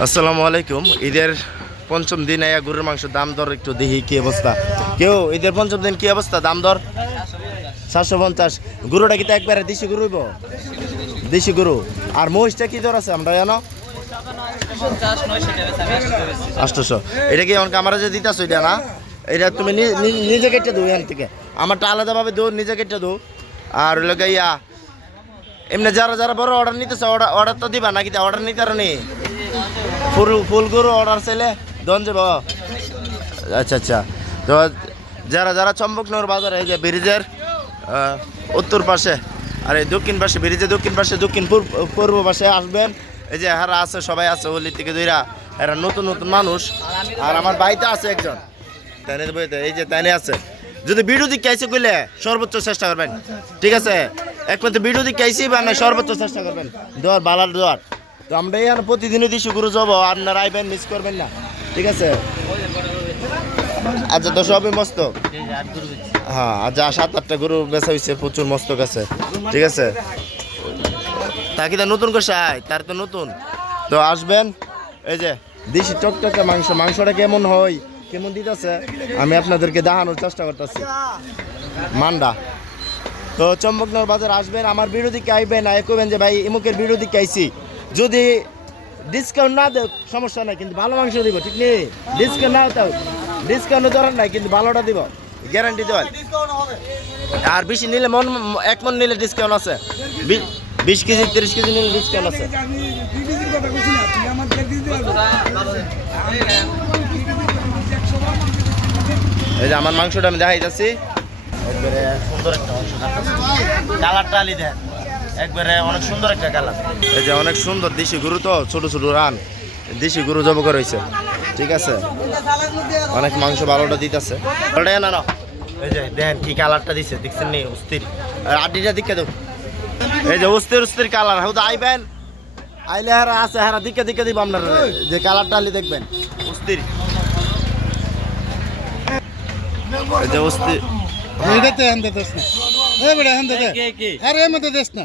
আসসালামু আলাইকুম। ঈদের পঞ্চম দিন আয়া গরুর মাংস দাম দর একটু দেখি কি অবস্থা। কেউ ঈদের পঞ্চম দিন কি অবস্থা দাম দর? 750। গরুটা কি তো একবারে দেশি গরু হইব? দেশি গরু। আর মহিষটা কি দর আছে আমরা জানো? 800। এটা কি অনেক আমার যে দিতেছ এটা না? এটা তুমি নিজে কেটে দো এখান থেকে, আমারটা আলাদাভাবে দো, নিজে কেটে দো। আর হইল ইয়া এমনি যারা যারা বড় অর্ডার নিতেছে অর্ডার তো দিবা নাকি? অর্ডার নিতে আর নি ফুল গরু অর্ডার চাইলে দন যাব। আচ্ছা আচ্ছা। তো যারা যারা চম্পকনগর বাজারে এই যে ব্রিজের উত্তর পাশে আর এই দক্ষিণ পাশে, ব্রিজের দক্ষিণ পাশে, দক্ষিণ পূর্ব পাশে আসবেন। এই যে হারা আছে, সবাই আছে ওলি থেকে দইরা, এরা নতুন নতুন মানুষ। আর আমার বাড়িতে আছে একজন, তাইনে বইতে এই যে তাইনে আছে। যদি ভিডিও দিকে আইসে কইলে সর্বোচ্চ চেষ্টা করবেন, ঠিক আছে? একমাত্র ভিডিও দিকে আইসি বা না সর্বোচ্চ চেষ্টা করবেন দর বালার দর। তো আমরা এখানে প্রতিদিনই দিশু গরু যাবো, আপনারা আইবেন, মিস করবেন না, ঠিক আছে? আচ্ছা, তো সবই মস্ত। হ্যাঁ, আচ্ছা 7-8টা গরু বেচা হয়েছে, প্রচুর মস্তক আছে, ঠিক আছে? তা কি তা নতুন করছে আয়, তার তো নতুন। তো আসবেন, এই যে দেশি টকটকে মাংস, মাংসটা কেমন হয়, কেমন দিতেছে আমি আপনাদেরকে দেখানোর চেষ্টা করতেছি। মান্ডা। তো চম্পকনগর বাজার আসবেন, আমার বিরোধীকে আইবেন, আয় করবেন যে ভাই ইমুকের বিরোধীকে আইসি। যদি ডিসকাউন্ট না দেয় সমস্যা নাই, কিন্তু ভালো মাংস দিব, ঠিক নেই? ডিসকাউন্ট না তাও ডিসকাউন্ট ধরার নাই, কিন্তু ভালোটা দিব, গ্যারান্টি দেওয়া। আর বেশি নিলে এক মন নিলে ডিসকাউন্ট আছে, 20 কেজি 30 কেজি নিলে ডিসকাউন্ট আছে। এই যে আমার মাংসটা আমি দেখাই যাচ্ছি, একবারে সুন্দর একটা মাংস, কালারটা আলি দেন, একবারে অনেক সুন্দর একটা কালার। এই যে অনেক সুন্দর দেশি গরু, তো ছোট ছোট রান দেশি গরু জব করে হয়েছে, ঠিক আছে? অনেক মাংস ভালোটা দিতেছে। না না, এই যে দেখেন কি কালারটা দিছে, দেখছেন নি? অস্থির। আর আডিটা দিকে দেব, এই যে অস্থির অস্থির কালার। হয়তো আইবেন, আইলে হারা আছে, হারা দিকে দিকে দিব আপনার, যে কালারটা আলি দেখবেন অস্থির। এই যে অস্থির। এটাতে আনতে দেস না, এ বেটা আনতে দে, আরে এমতে দেস না।